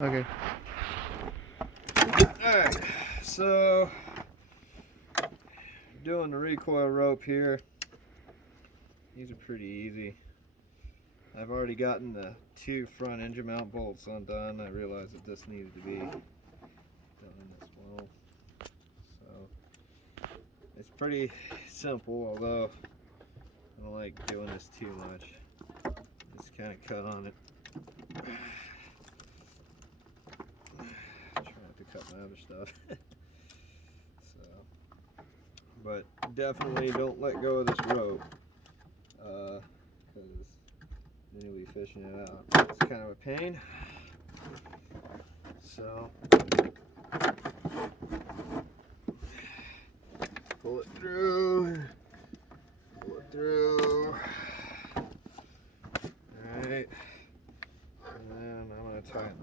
Okay. Alright, so doing the recoil rope here. These are pretty easy. I've already gotten the 2 front engine mount bolts undone. I realized that this needed to be done as well. So it's pretty simple, although I don't like doing this too much. Just kind of cut on it. Try not to cut my other stuff. But definitely don't let go of this rope, because then you'll be fishing it out. It's kind of a pain. So pull it through. Alright, and then I'm going to tighten it.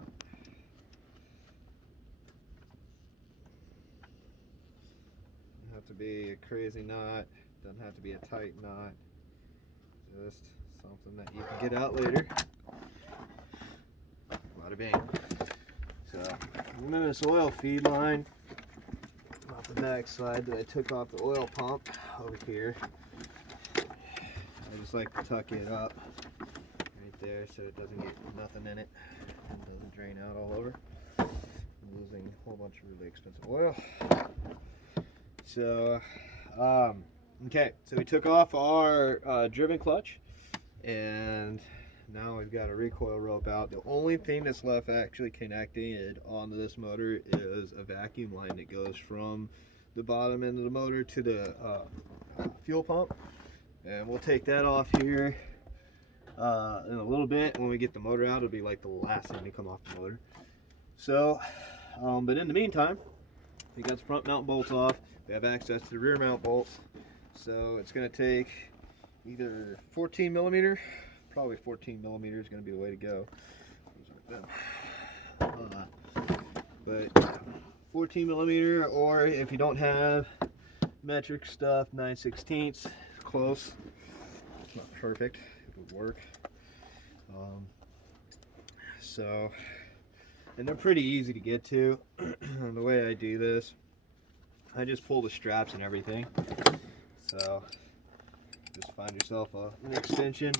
Doesn't have to be a crazy knot, doesn't have to be a tight knot, just something that you can get out later. Bada bing. So I'm in this oil feed line off the back side that I took off the oil pump over here. I just like to tuck it up right there so it doesn't get nothing in it and doesn't drain out all over. I'm losing a whole bunch of really expensive oil. So, okay, so we took off our driven clutch, and now we've got a recoil rope out. The only thing that's left actually connected onto this motor is a vacuum line that goes from the bottom end of the motor to the fuel pump, and we'll take that off here in a little bit. When we get the motor out, it'll be like the last thing to come off the motor. So, but in the meantime, we got the front mount bolts off. We have access to the rear mount bolts. So it's going to take either 14 millimeter, probably 14 millimeter is going to be the way to go. But 14 millimeter, or if you don't have metric stuff, 9/16, close. It's not perfect, it would work. And they're pretty easy to get to. The way I do this, I just pull the straps and everything. So just find yourself an extension.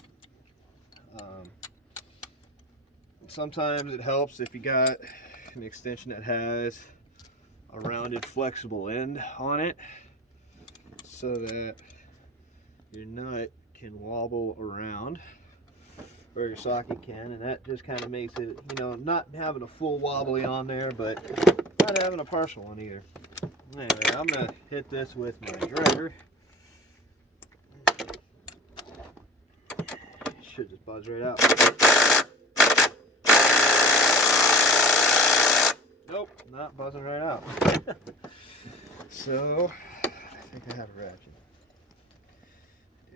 Sometimes it helps if you got an extension that has a rounded flexible end on it, so that your nut can wobble around, or your socket can, and that just kind of makes it, you know, not having a full wobbly on there, but not having a partial one either. Anyway, I'm going to hit this with my driver. Should just buzz right out. Nope, not buzzing right out. So, I think I have a ratchet.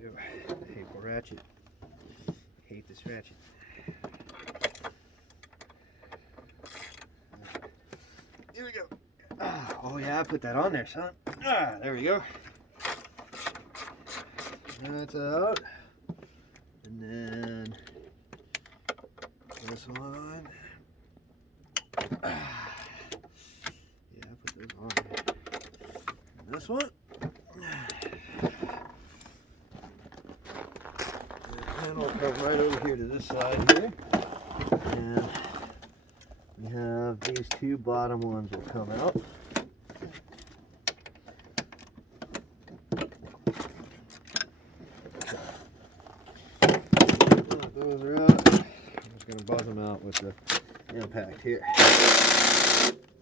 Ew, I hate the ratchet. I hate this ratchet. Here we go. Oh yeah, I put that on there, son. There we go. That's out. And then this one. Yeah, I put those on there. And this one. And we'll come right over here to this side here. And we have these 2 bottom ones will come out. Those are out. I'm just going to buzz them out with the impact here.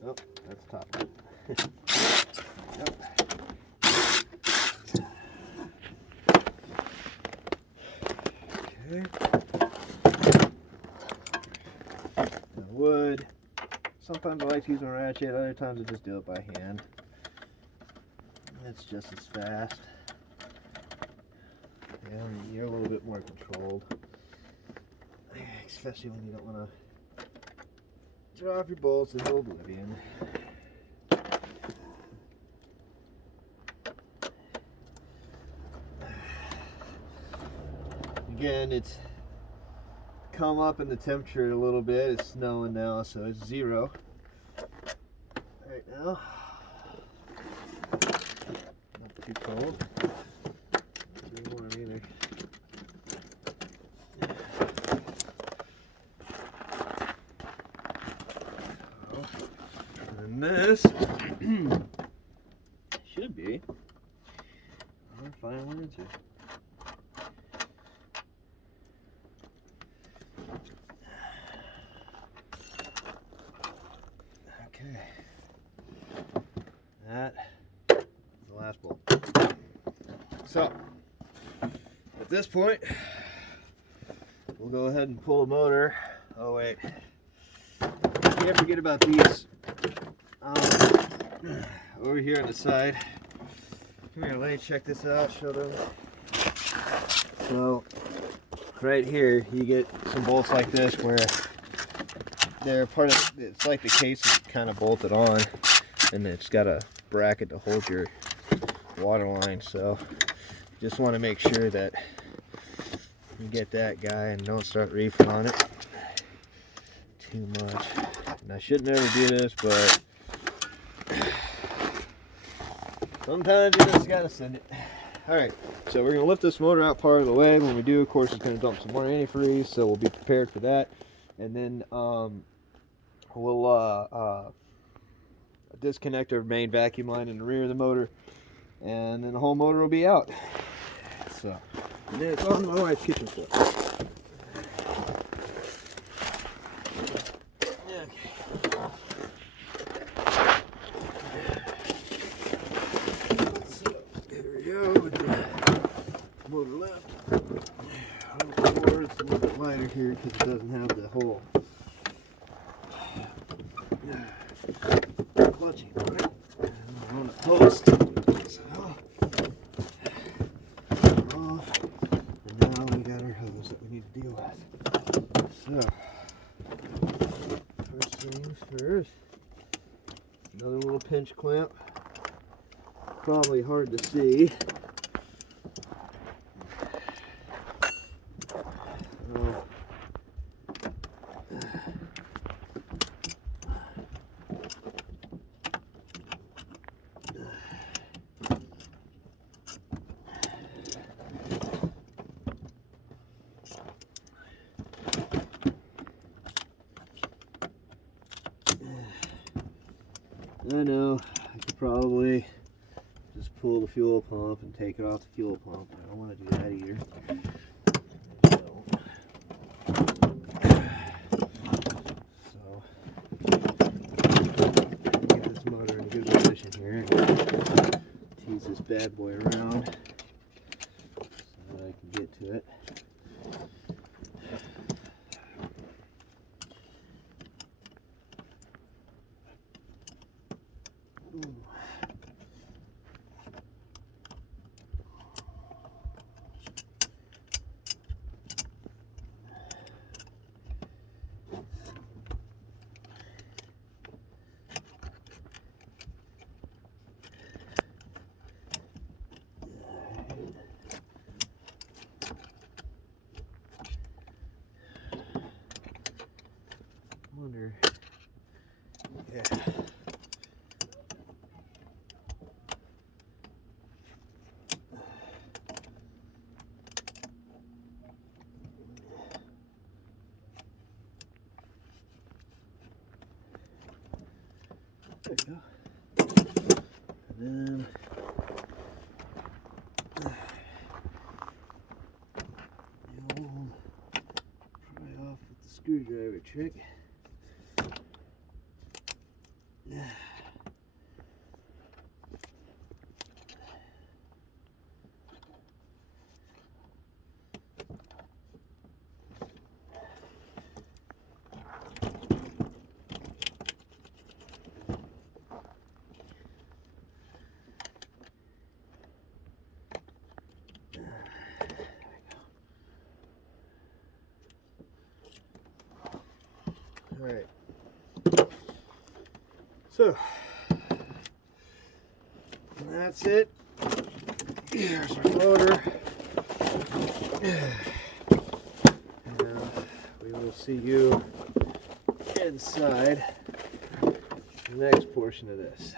Oh, that's top. Yep. Okay. The wood. Sometimes I like to use a ratchet, other times I just do it by hand. It's just as fast. And you're a little bit more controlled. Especially when you don't want to drop your bolts into oblivion. Again, it's come up in the temperature a little bit. It's snowing now, so it's 0 right now. Not too cold. Not too warm either. And this should be our final answer. Okay, that is the last bolt. So, at this point, we'll go ahead and pull the motor. Oh wait, can't forget about these. Over here on the side. Come here, let me check this out, show them. So, right here, you get some bolts like this where they're part of, it's like the case is kind of bolted on, and it's got a bracket to hold your water line. So, just want to make sure that you get that guy and don't start reefing on it too much. And I should never do this, but sometimes you just gotta send it. Alright, so we're gonna lift this motor out part of the way. When we do, of course, it's gonna dump some more antifreeze, so we'll be prepared for that. And then we'll disconnect our main vacuum line in the rear of the motor, and then the whole motor will be out. So, and then it's on my wife's kitchen floor. Motor left. It's a little bit lighter here because it doesn't have the whole clutching on it. On the post. So, off. And now we got our hose that we need to deal with. So, first things first. Another little pinch clamp. Probably hard to see. I know, I could probably just pull the fuel pump and take it off the fuel pump. I don't want to do that either. So, get this motor in a good position here. Tease this bad boy around so that I can get to it. Wonder, yeah. There you go. And then the old pry off with the screwdriver trick. All right. So that's it. Here's our motor. And we we'll see you inside the next portion of this.